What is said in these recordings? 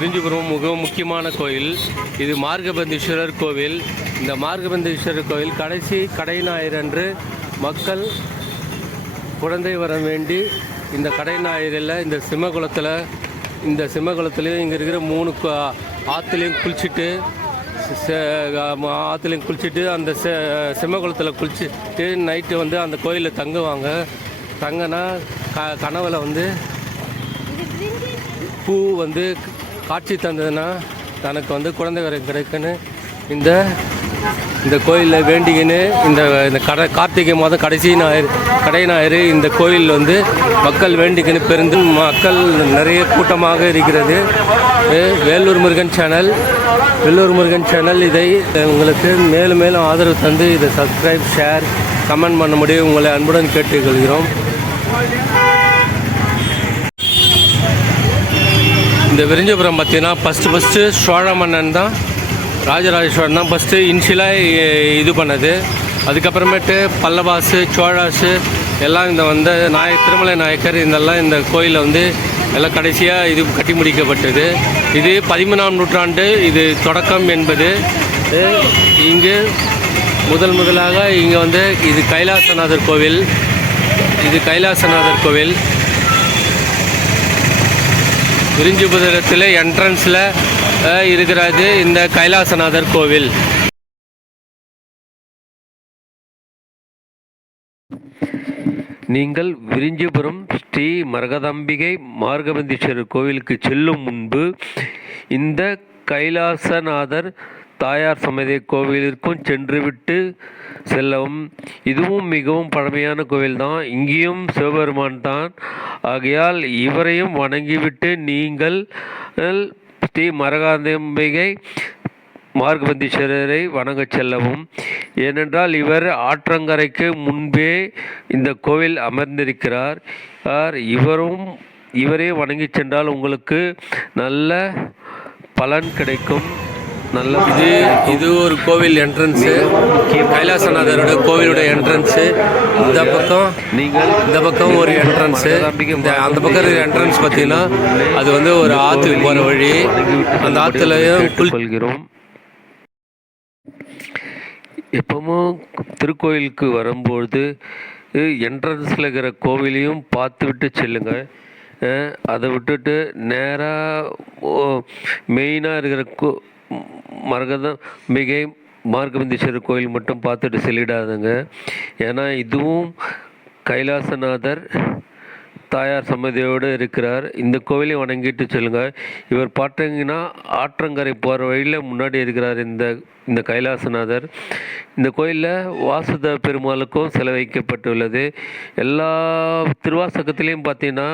விரிஞ்சிபுரம் மிகவும் முக்கியமான கோயில். இது மார்கபந்தீஸ்வரர் கோவில். இந்த மார்கபந்தீஸ்வரர் கோவில் கடைசி கடை ஞாயிறு அன்று மக்கள் குழந்தை வர வேண்டி இந்த கடை ஞாயிறில் இந்த சிம்மகுளத்துலேயும் இங்கே இருக்கிற 3 ஆற்றுலையும் குளிச்சுட்டு அந்த சிம்மகுளத்தில் குளிச்சுட்டு நைட்டு வந்து அந்த கோயிலில் தங்கினா கனவில் வந்து பூ வந்து காட்சி தந்ததுன்னா தனக்கு வந்து குழந்தை வரை கிடைக்குன்னு இந்த கோயிலில் வேண்டிக்கின்னு இந்த கார்த்திகை மாதம் கடை ஞாயிறு இந்த கோயில் வந்து மக்கள் வேண்டிக்கின்னு பெருந்து மக்கள் நிறைய கூட்டமாக இருக்கிறது. வேலூர் முருகன் சேனல் இதை உங்களுக்கு மேலும் மேலும் ஆதரவு தந்து இதை சப்ஸ்கிரைப், ஷேர், கமெண்ட் பண்ண முடியும் உங்களை அன்புடன் கேட்டுக்கொள்கிறோம். இந்த விரிஞ்சிபுரம் பார்த்தீங்கன்னா ஃபஸ்ட்டு சோழ மன்னன் தான், ராஜராஜ சோழன் தான் ஃபஸ்ட்டு இனிஷியலாக இது பண்ணது. அதுக்கப்புறமேட்டு பல்லவாசு, சோழாசு எல்லாம் இந்த வந்து திருமலை நாயக்கர் இதெல்லாம் இந்த கோயிலில் வந்து எல்லாம் கடைசியாக இது கட்டி முடிக்கப்பட்டது. இது 13ஆம் நூற்றாண்டு இது தொடக்கம் என்பது. இங்கு முதலாக இங்கே வந்து இது கைலாசநாதர் கோவில். விரிஞ்சிபுரத்தில் என்ட்ரன்ஸில் இருக்கிறது இந்த கைலாசநாதர் கோவில். நீங்கள் விரிஞ்சிபுரம் ஸ்ரீ மரகதாம்பிகை மார்கபந்தீஸ்வரர் கோவிலுக்கு செல்லும் முன்பு இந்த கைலாசநாதர் தாயார் சமேத கோவிலிற்கும் சென்றுவிட்டு செல்லவும். இதுவும் மிகவும் பழமையான கோவில் தான். இங்கேயும் சிவபெருமான் தான். ஆகையால் இவரையும் வணங்கிவிட்டு நீங்கள் ஸ்ரீ மரகதாம்பிகை மார்கபந்தீஸ்வரரை வணங்க செல்லவும். ஏனென்றால் இவர் ஆற்றங்கரைக்கு முன்பே இந்த கோவில் அமர்ந்திருக்கிறார். இவரே வணங்கி சென்றால் உங்களுக்கு நல்ல பலன் கிடைக்கும். இது ஒரு கோவில் என்ட்ரன்ஸு, கைலாசநாதரோட கோவிலோட என்ட்ரன்ஸு. இந்த பக்கம் ஒரு என்ட்ரன்ஸு, அந்த பக்கம் இருக்கிற என்ட்ரன்ஸ் பார்த்தீங்கன்னா அது வந்து ஒரு ஆற்றுக்கு போகிற வழி. அந்த ஆற்றுலையும் கொள்கிறோம். எப்பவும் திருக்கோயிலுக்கு வரும்பொழுது என்ட்ரன்ஸில் இருக்கிற கோவிலையும் பார்த்துவிட்டு செல்லுங்கள். அதை விட்டுட்டு நேராக மெயினாக இருக்கிற மரகதாம்பிகை மார்கபந்தீஸ்வரர் கோயில் மட்டும் பார்த்துட்டு செல்லிடாதுங்க. ஏன்னா இதுவும் கைலாசநாதர் தாயார் சன்னதியோடு இருக்கிறார். இந்த கோவிலை வணங்கிட்டு செல்லுங்கள். இவர் பார்த்தீங்கன்னா ஆற்றங்கரை போகிற வழியில் முன்னாடி இருக்கிறார் இந்த கைலாசநாதர். இந்த கோயிலில் வாசுதேவ பெருமாளுக்கும் சிலை வைக்கப்பட்டுள்ளது. எல்லா திருவாசகத்திலையும் பார்த்தீங்கன்னா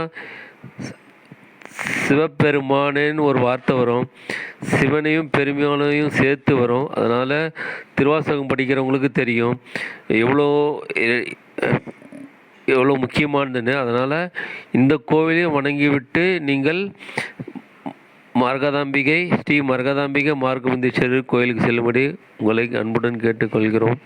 சிவபெருமானேன்னு ஒரு வார்த்தை வரும், சிவனையும் பெருமானையும் சேர்த்து வரும். அதனால் திருவாசகம் படிக்கிறவங்களுக்கு தெரியும் எவ்வளோ முக்கியமானதுன்னு. அதனால் இந்த கோவிலையும் வணங்கிவிட்டு நீங்கள் ஸ்ரீ மரகதாம்பிகை மார்கபந்தீஸ்வரர் கோயிலுக்கு செல்லும்படி உங்களை அன்புடன் கேட்டுக்கொள்கிறோம்.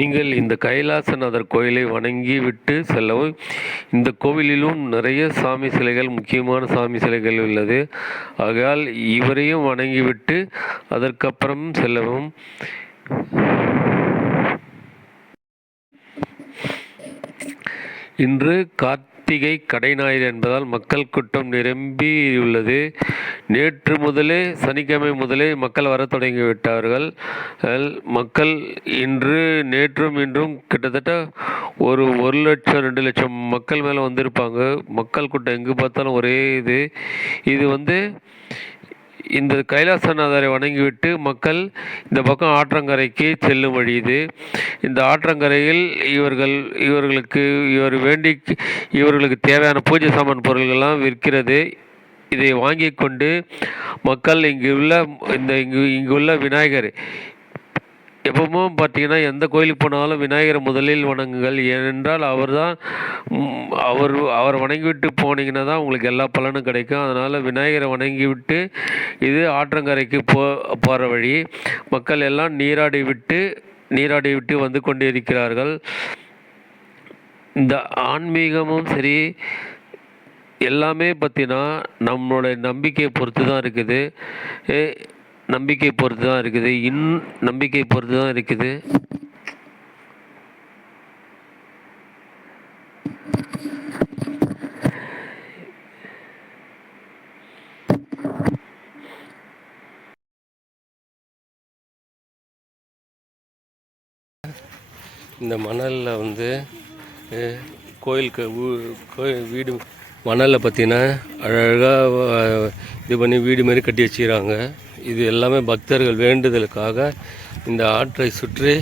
நீங்கள் இந்த கைலாசநாதர் கோயிலை வணங்கி விட்டு செல்லவும். இந்த கோவிலிலும் நிறைய சாமி சிலைகள், முக்கியமான சாமி சிலைகள் உள்ளது. ஆகையால் இவரையும் வணங்கிவிட்டு அதற்கப்புறம் செல்லவும். இன்று கார்த்திகை கடை ஞாயிறு என்பதால் மக்கள் கூட்டம் நிரம்பியுள்ளது. சனிக்கிழமை முதலே மக்கள் வர தொடங்கிவிட்டார்கள். மக்கள் நேற்றும் இன்றும் கிட்டத்தட்ட ஒரு 1 லட்சம் 2 லட்சம் மக்கள் மேலே வந்திருப்பாங்க. மக்கள் கூட்டம் எங்கு பார்த்தாலும் ஒரே இது வந்து இந்த கைலாசநாதரை வணங்கிவிட்டு மக்கள் இந்த பக்கம் ஆற்றங்கரைக்கு செல்லும் வழி இது. இந்த ஆற்றங்கரையில் இவர்களுக்கு இவர்களுக்கு தேவையான பூஜை சாமான் பொருள்கள்லாம் விற்கிறது. இதை வாங்கி கொண்டு மக்கள் இங்குள்ள விநாயகர் எப்பவும் பார்த்தீங்கன்னா எந்த கோயிலுக்கு போனாலும் விநாயகரை முதலில் வணங்குங்கள். ஏனென்றால் அவர் வணங்கிவிட்டு போனீங்கன்னா தான் உங்களுக்கு எல்லா பலனும் கிடைக்கும். அதனால் விநாயகரை வணங்கிவிட்டு இது ஆற்றங்கரைக்கு போகிற வழி. மக்கள் எல்லாம் நீராடி விட்டு வந்து கொண்டு இருக்கிறார்கள். இந்த ஆன்மீகமும் சரி எல்லாமே பார்த்தீங்கன்னா நம்மளுடைய நம்பிக்கையை பொறுத்து தான் இருக்குது. நம்பிக்கை பொறுத்து தான் இருக்குது. நம்பிக்கை பொறுத்து தான் இருக்குது. இந்த மணலில் வந்து கோயிலுக்கு வீடு மணலில் பார்த்தீங்கன்னா அழகாக இது பண்ணி வீடு மாரி கட்டி வச்சுக்கிறாங்க. இது எல்லாமே பக்தர்கள் வேண்டுதலுக்காக இந்த ஆற்றை சுற்றி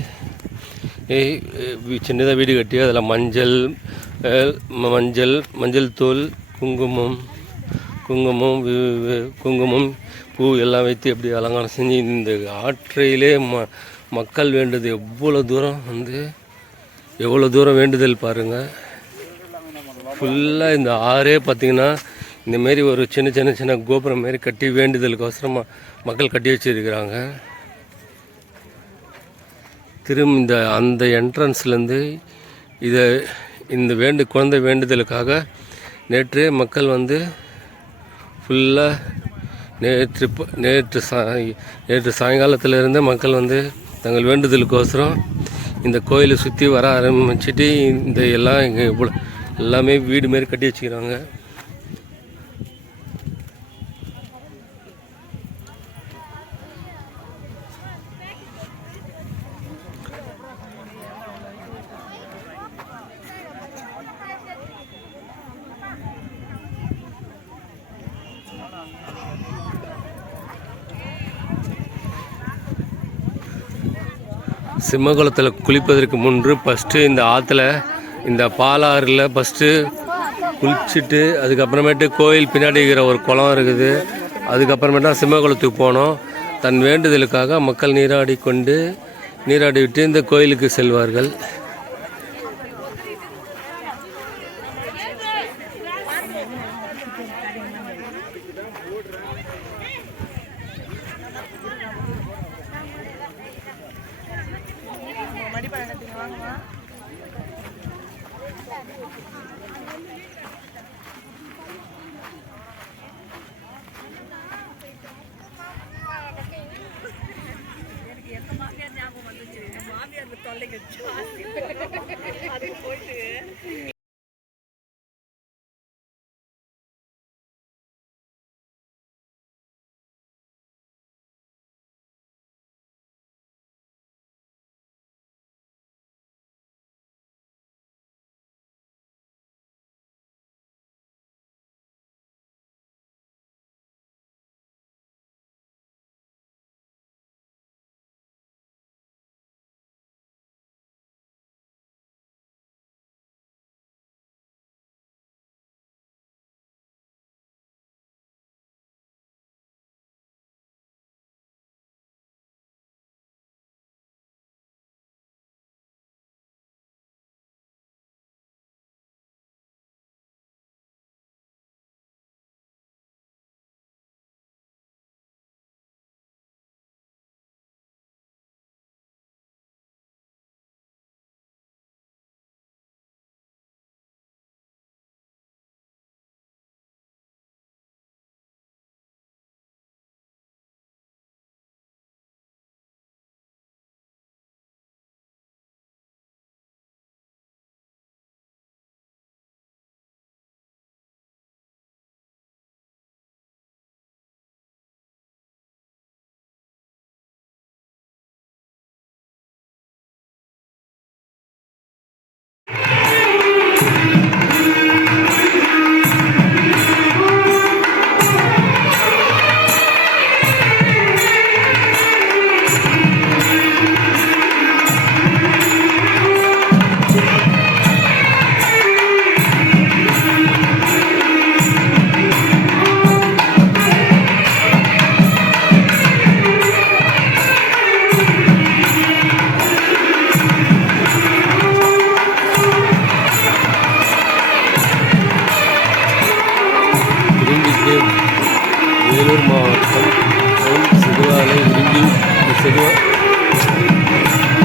சின்னதாக வீடு கட்டி அதில் மஞ்சள் தூள் குங்குமம் பூ எல்லாம் வைத்து எப்படி அலங்காரம் செஞ்சு இந்த ஆற்றையிலே மக்கள் வேண்டுது எவ்வளோ தூரம் வேண்டுதல் பாருங்கள். ஃபுல்லாக இந்த ஆறே பார்த்திங்கன்னா இந்தமாரி ஒரு சின்ன கோபுரம் மாரி கட்டி வேண்டுதலுக்கோசரம் மக்கள் கட்டி வச்சுருக்கிறாங்க. திரும்ப அந்த என்ட்ரன்ஸ்லேருந்து இந்த குழந்தை வேண்டுதலுக்காக நேற்று மக்கள் வந்து ஃபுல்லாக நேற்று சாயங்காலத்திலிருந்து மக்கள் வந்து தங்கள் வேண்டுதலுக்கோசரம் இந்த கோயிலை சுற்றி வர ஆரம்பிச்சுட்டு இந்த எல்லாம் இங்கே எல்லாமே வீடு மாரி கட்டி வச்சுக்கிறாங்க. சிம்மகுளத்தில் குளிப்பதற்கு முன்பு ஃபஸ்ட்டு இந்த ஆற்றுல இந்த பாலாறில் ஃபஸ்ட்டு குளிச்சுட்டு அதுக்கப்புறமேட்டு கோயில் பின்னாடி இருக்கிற ஒரு குளம் இருக்குது. அதுக்கப்புறமேட்டா சிம்மகுளத்துக்கு போனோம். தன் வேண்டுதலுக்காக மக்கள் நீராடி விட்டு இந்த கோயிலுக்கு செல்வார்கள்.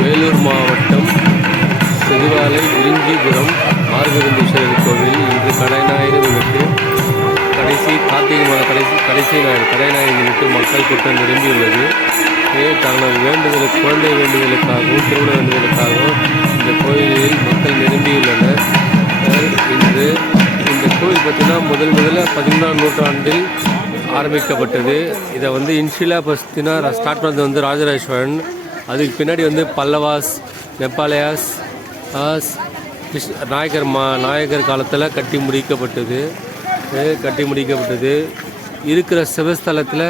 வேலூர் மாவட்டம் செதுவாலை விரிஞ்சிபுரம் மார்கவிந்தீஸ்வரர் கோவில் இன்று கடைநாயகரை முன்னிட்டு கார்த்திகை மாத கடைசி ஞாயிறு கடைநாயகரை முன்னிட்டு மக்கள் கூட்டம் நிரம்பியுள்ளது. தங்களது குழந்தை வேண்டுதலுக்காகவும் திருமண வேண்டுதலுக்காகவும் இந்த கோயிலில் மக்கள் நிரம்பியுள்ளனர். இன்று இந்த கோவில் பார்த்திங்கன்னா முதல்ல 14ஆம் நூற்றாண்டில் ஆரம்பிக்கப்பட்டது. இதை இன்ஷிலா பஸ்தினா ஸ்டார்ட் பண்ணது ராஜராஜ சோழன். அதுக்கு பின்னாடி பல்லவாஸ், நெப்பாலயாஸ், நாயக்கர் காலத்தில் கட்டி முடிக்கப்பட்டது. இருக்கிற சிவஸ்தலத்தில்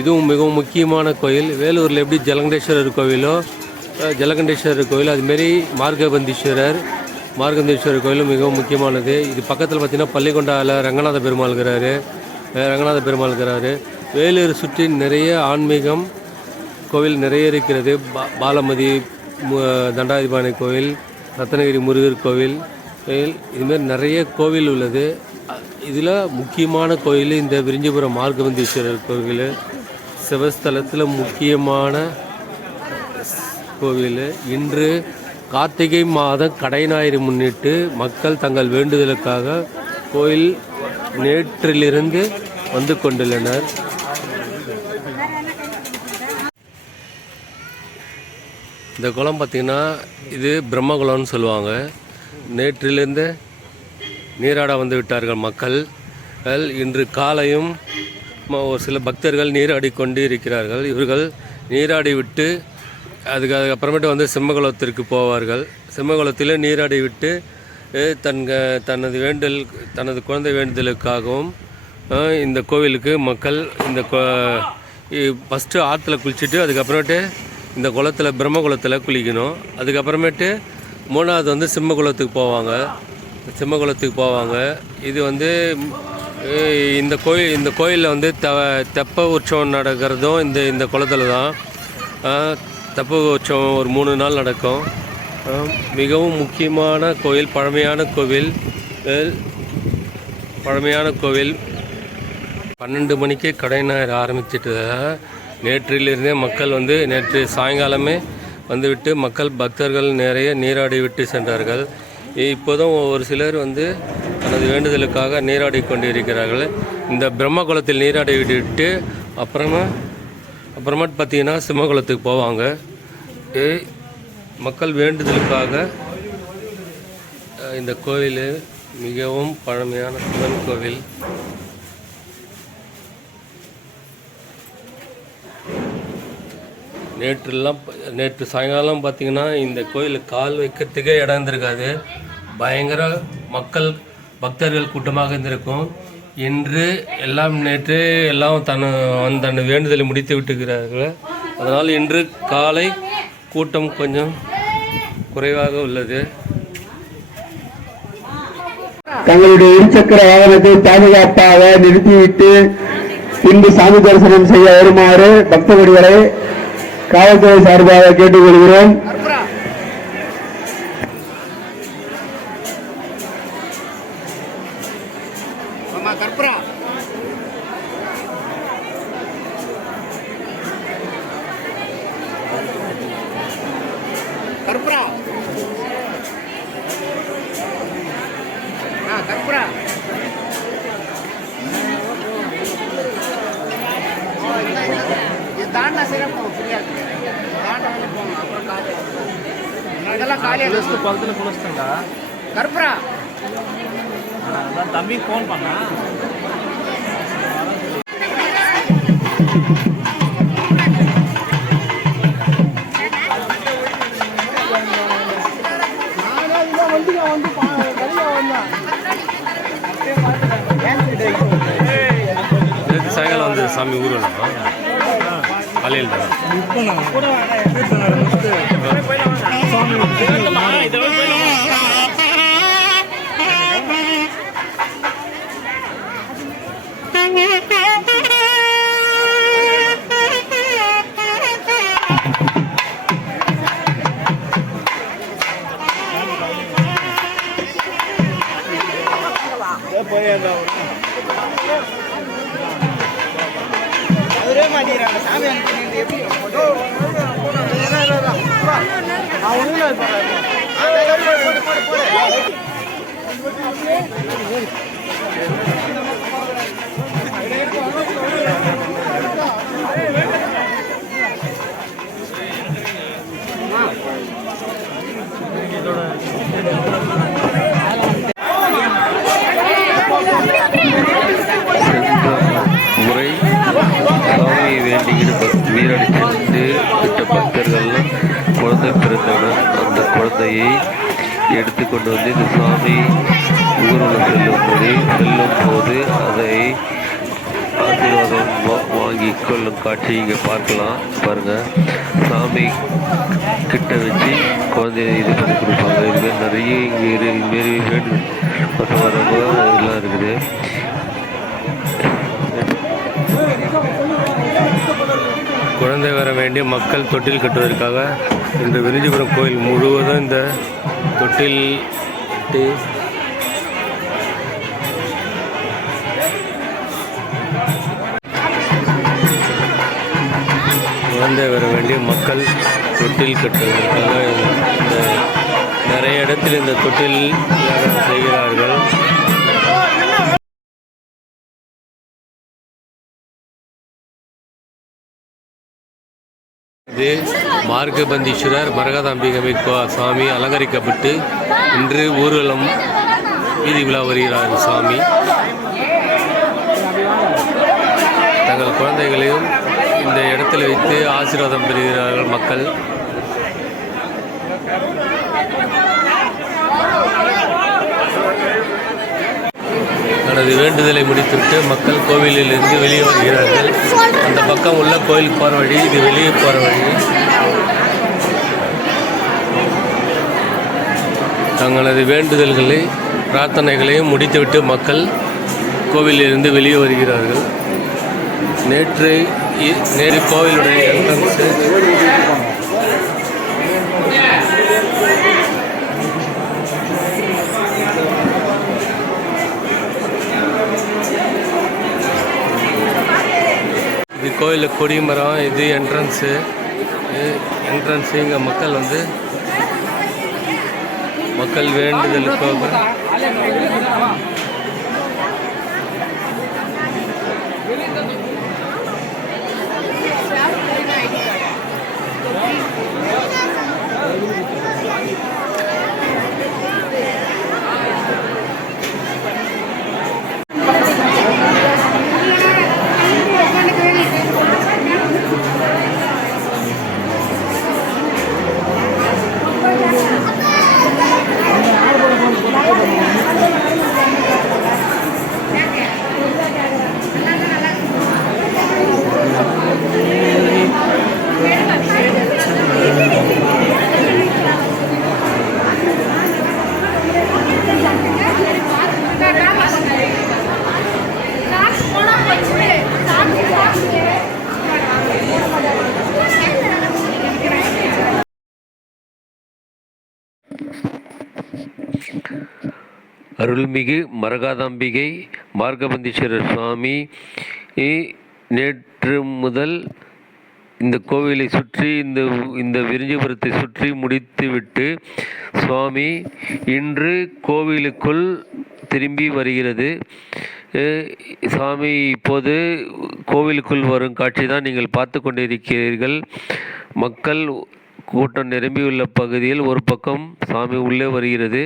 இதுவும் மிகவும் முக்கியமான கோயில். வேலூரில் எப்படி ஜலகண்டேஸ்வரர் கோவிலோ அதுமாரி மார்கவந்தீஸ்வரர் கோயிலும் மிகவும் முக்கியமானது. இது பக்கத்தில் பார்த்திங்கன்னா பள்ளிக்கொண்டாவில் ரங்கநாத பெருமாள் இருக்கிறாரு. வேலூர் சுற்றி நிறைய ஆன்மீகம் கோவில் நிறைய இருக்கிறது. பாலமதி தண்டாதிபாணி கோவில், ரத்னகிரி முருகர் கோவில், இதுமாரி நிறைய கோவில் உள்ளது. இதில் முக்கியமான கோயில் இந்த விரிஞ்சிபுரம் மார்கவந்தீஸ்வரர் கோவில். சிவஸ்தலத்தில் முக்கியமான கோவில். இன்று கார்த்திகை மாதம் கடைநாயரை முன்னிட்டு மக்கள் தங்கள் வேண்டுதலுக்காக கோயில் நேற்றிலிருந்து வந்து கொண்டுள்ளனர். இந்த குளம் பார்த்திங்கன்னா இது பிரம்மகுளம்னு சொல்லுவாங்க. நேற்றிலிருந்து நீராட வந்து விட்டார்கள் மக்கள். இன்று காலையும் ஒரு சில பக்தர்கள் நீராடி கொண்டு இருக்கிறார்கள். இவர்கள் நீராடி விட்டு அதுக்கப்புறமேட்டு சிம்மகுளத்திற்கு போவார்கள். சிம்மகுளத்தில் நீராடி விட்டு தனது குழந்தை வேண்டுதலுக்காகவும் இந்த கோவிலுக்கு மக்கள் ஃபஸ்ட்டு ஆற்றுல குளிச்சுட்டு அதுக்கப்புறமேட்டு இந்த குளத்தில் பிரம்மகுளத்தில் குளிக்கணும். அதுக்கப்புறமேட்டு மூணாவது சிம்மகுளத்துக்கு போவாங்க. இது இந்த கோயிலில் தெப்ப உற்சவம் நடக்கிறதும் இந்த குளத்தில் தான். தெப்ப உற்சவம் ஒரு 3 நாள் நடக்கும். மிகவும் முக்கியமான கோயில், பழமையான கோவில். 12 மணிக்கு கடைநாயர் ஆரம்பிச்சிட்டு நேற்றிலிருந்தே மக்கள் நேற்று சாயங்காலமே வந்துவிட்டு பக்தர்கள் நிறைய நீராடி விட்டு சென்றார்கள். இப்போதும் ஒரு சிலர் தனது வேண்டுதலுக்காக நீராடி கொண்டிருக்கிறார்கள். இந்த பிரம்மகுளத்தில் நீராடி விட்டு அப்புறமா பார்த்திங்கன்னா சிம்மகுளத்துக்கு போவாங்க. மக்கள் வேண்டுதலுக்காக இந்த கோவில் மிகவும் பழமையான சிவன் கோவில். நேற்று சாயங்காலம் பார்த்திங்கன்னா இந்த கோயிலுக்கு கால் வைக்கிறதுக்கே இடம் இருந்திருக்காது. பயங்கர பக்தர்கள் கூட்டமாக இருந்திருக்கும். இன்று நேற்று எல்லாம் தன் வேண்டுதலை முடித்து விட்டுக்கிறார்கள். அதனால் இன்று காலை கூட்டம் கொஞ்சம் குறைவாக உள்ளது. தங்களுடைய இருசக்கர வாகனத்தை பாதுகாப்பாக நிறுத்திவிட்டு பின்பு சாமி தரிசனம் செய்ய வருமாறு பக்தர்களை காவல்துறை சார்பாக கேட்டுக்கொள்கிறோம். தம்பி போன் பண்ணா சாயங்காலம் சாமி ஊர்வலம் காலையில் தான் அவரே மாட்டேங்கிறாங்க சாமி எப்படி முறை சாமியை வேண்டிக்கிட்டு நீராடி சென்று விட்ட பக்தர்கள்லாம் குழந்தை பிறந்தவுடன் அந்த குழந்தையை எடுத்து கொண்டு வந்து இந்த சாமி ஊர்வலம் செல்லும் போது அதை ஆசீர்வாதம் வாங்கி கொள்ளும் காட்சி இங்கே பார்க்கலாம். பாருங்கள், சாமி கிட்ட வச்சு குழந்தைய இது பண்ணி கொடுப்பாங்க. இதுமாரி நிறைய இங்கே இதுமாரி வேண்டு வரவங்க எல்லாம் இருக்குது. குழந்தை வர வேண்டிய மக்கள் தொட்டில் கட்டுவதற்காக இந்த விரிஞ்சிபுரம் கோயில் முழுவதும் இந்த தொட்டில் கட்டி குழந்தை வர வேண்டிய மக்கள் தொட்டில் கட்டுவதற்காக இந்த நிறைய இடத்தில் இந்த தொட்டில் செய்கிறார்கள். இது மார்கபந்தீஸ்வரர் மரகதாம்பிகை சாமி அலங்கரிக்கப்பட்டு இன்று ஊர்வலம் வீதி விழா வருகிறார். சாமி தங்கள் குழந்தைகளையும் இந்த இடத்தில் வைத்து ஆசீர்வாதம் பெறுகிறார்கள் மக்கள். தனது வேண்டுதலை முடித்துவிட்டு மக்கள் கோவிலிலிருந்து வெளியே வருகிறார்கள். அந்த பக்கம் உள்ள கோயிலுக்கு போகிற வழி, இது வெளியே போகிற வழி. தங்களது வேண்டுதல்களை பிரார்த்தனைகளையும் முடித்துவிட்டு மக்கள் கோவிலிலிருந்து வெளியே வருகிறார்கள். நேற்று கோவிலுடைய என்ட்ரன்ஸ் இது கோயிலில் கொடிமரம், இது என்ட்ரன்ஸு. இங்கே மக்கள் வேண்டுதலுக்காக அருள்மிகு மரகதாம்பிகை மார்கபந்தீஸ்வரர் சுவாமி நேற்று முதல் இந்த கோவிலை சுற்றி இந்த விரிஞ்சிபுரத்தை சுற்றி முடித்துவிட்டு சுவாமி இன்று கோவிலுக்குள் திரும்பி வருகிறது. சாமி இப்போது கோவிலுக்குள் வரும் காட்சி தான் நீங்கள் பார்த்து கொண்டிருக்கிறீர்கள். மக்கள் கூட்டம் நிரம்பியுள்ள பகுதியில் ஒரு பக்கம் சாமி உள்ளே வருகிறது.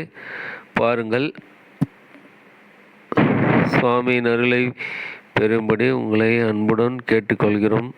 பாருங்கள், சுவாமியின் அருளை பெறும்படி உங்களை அன்புடன் கேட்டுக்கொள்கிறோம்.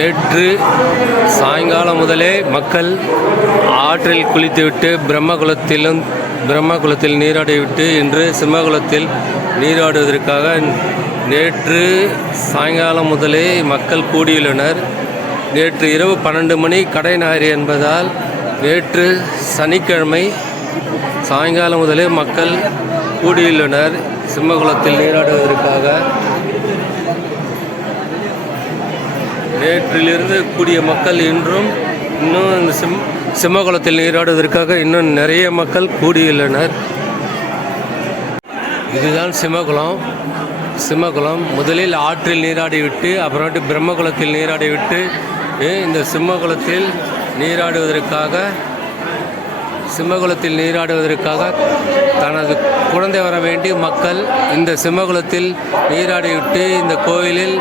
நேற்று சாயங்காலம் முதலே மக்கள் ஆற்றில் குளித்துவிட்டு பிரம்மகுளத்தில் நீராடிவிட்டு இன்று சிம்மகுளத்தில் நீராடுவதற்காக நேற்று சாயங்காலம் முதலே மக்கள் கூடியுள்ளனர். நேற்று இரவு 12 மணி கடை ஞாயிறு என்பதால் நேற்று சனிக்கிழமை சாயங்காலம் முதலே மக்கள் கூடியுள்ளனர் சிம்மகுளத்தில் நீராடுவதற்காக. நேற்றிலிருந்து கூடிய மக்கள் இன்னும் இந்த சிம்மகுளத்தில் நீராடுவதற்காக இன்னும் நிறைய மக்கள் கூடியுள்ளனர். இதுதான் சிம்மகுளம். முதலில் ஆற்றில் நீராடிவிட்டு அப்புறமேட்டு பிரம்மகுளத்தில் நீராடிவிட்டு இந்த சிம்மகுளத்தில் நீராடுவதற்காக தனது குழந்தை வர வேண்டிய மக்கள் இந்த சிம்மகுளத்தில் நீராடிவிட்டு இந்த கோயிலில்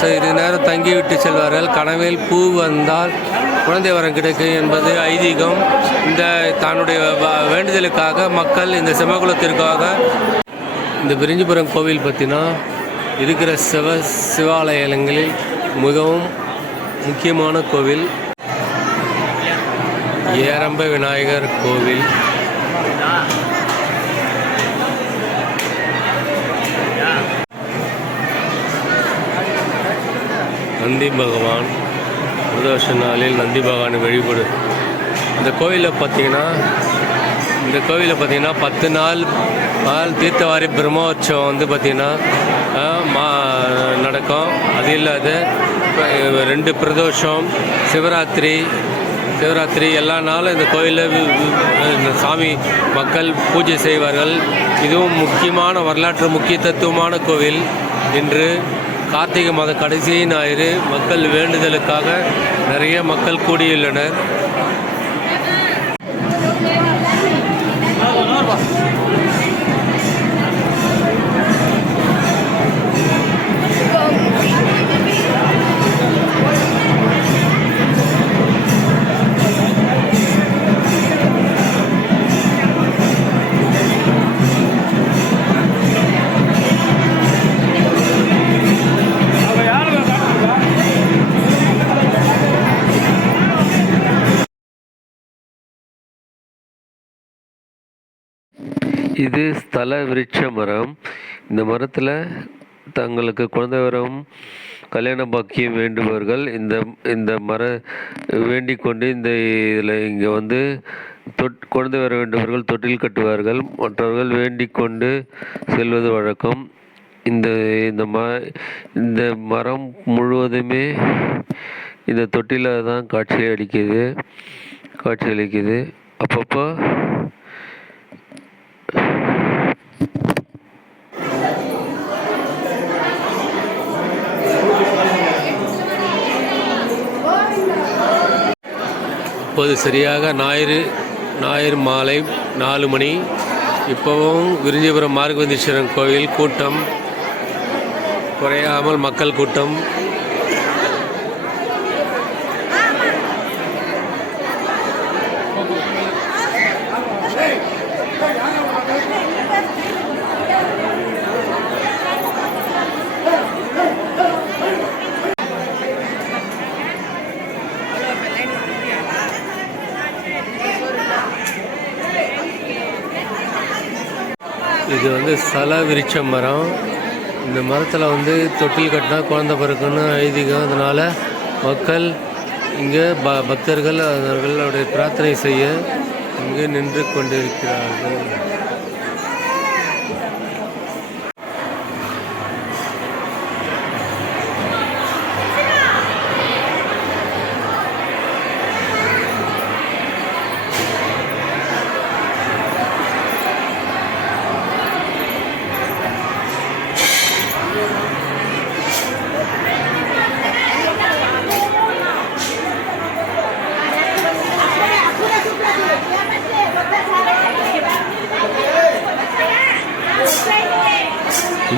சிறிது நேரம் தங்கிவிட்டு செல்வார்கள். கனவில் பூ வந்தால் குழந்தை வரம் கிடைக்கும் என்பது ஐதீகம். இந்த தன்னுடைய வேண்டுதலுக்காக மக்கள் இந்த சிம்மகுளத்திற்காக இந்த விரிஞ்சிபுரம் கோவில் பற்றினா இருக்கிற சிவாலயங்களில் மிகவும் முக்கியமான கோவில் ஏரம்ப விநாயகர் கோவில். நந்தி பகவான் பிரதோஷ நாளில் நந்தி பகவானை வழிபடு. இந்த கோவிலில் பார்த்தீங்கன்னா 10 நாள் தீர்த்தவாரி பிரம்மோற்சவம் வந்து பார்த்திங்கன்னா நடக்கும். அது இல்லாத 2 பிரதோஷம், சிவராத்திரி எல்லா நாளும் இந்த கோயிலில் சாமி மக்கள் பூஜை செய்வார்கள். இதுவும் முக்கியமான வரலாற்று முக்கியத்துவமான கோவில். இன்று கார்த்திகை மாத கடைசி ஞாயிறு மக்கள் வேண்டுதலுக்காக நிறைய மக்கள் கூடியுள்ளனர். இது ஸ்தல விருட்ச மரம். இந்த மரத்தில் தங்களுக்கு குழந்தை வரம், கல்யாண பாக்கியம் வேண்டுபவர்கள் இந்த வேண்டிக் கொண்டு இதில் இங்கே வந்து குழந்தை வர வேண்டுபவர்கள் தொட்டில் கட்டுவார்கள். மற்றவர்கள் வேண்டிக் கொண்டு செல்வது வழக்கம். இந்த மரம் முழுவதுமே இந்த தொட்டில தான் காட்சியளிக்குது. அப்பப்போ இப்போது சரியாக ஞாயிறு மாலை 4 மணி. இப்போவும் விரிஞ்சிபுரம் மார்கவந்தீஸ்வரன் கோயில் கூட்டம் குறையாமல் மக்கள் கூட்டம். இது வந்து ஸ்தல விருட்ச மரம். இந்த மரத்தில் வந்து தொட்டில் கட்டினா குழந்தை பிறக்குன்னு ஐதீகம். அதனால் மக்கள் இங்கே பக்தர்கள் அவர்களுடைய பிரார்த்தனை செய்ய இங்கே நின்று கொண்டிருக்கிறார்கள்.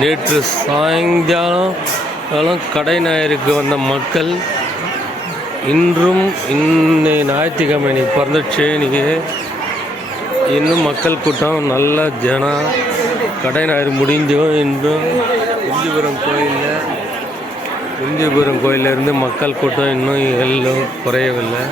நேற்று சாயங்காலம் கடை ஞாயிறுக்கு வந்த மக்கள் இன்றும் ஞாயிற்றுக்கிழமை பிறந்துச்சு. இன்றைக்கி இன்னும் மக்கள் கூட்டம் நல்ல கடை ஞாயிறு முடிஞ்சும் இன்றும் விஞ்சிபுரம் கோயிலில் விரிஞ்சிபுரம் கோயிலிருந்து மக்கள் கூட்டம் இன்னும் எல்லாம் குறையவில்லை.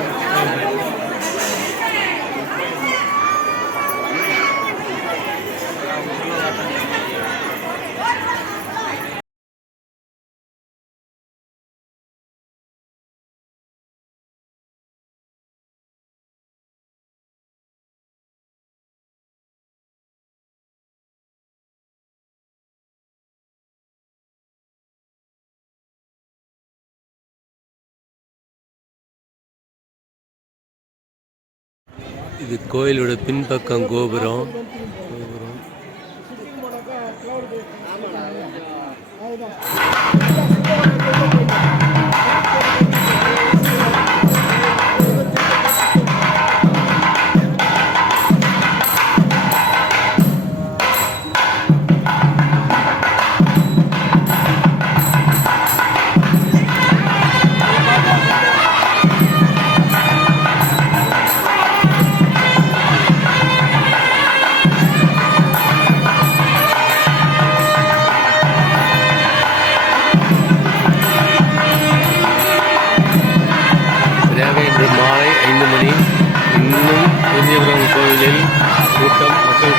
இது கோயிலோட பின்பக்கம் கோபுரம். மாலை 5 மணி. இன்னும் விரிஞ்சிபுரம் கோவிலில் கூட்டம், மக்கள்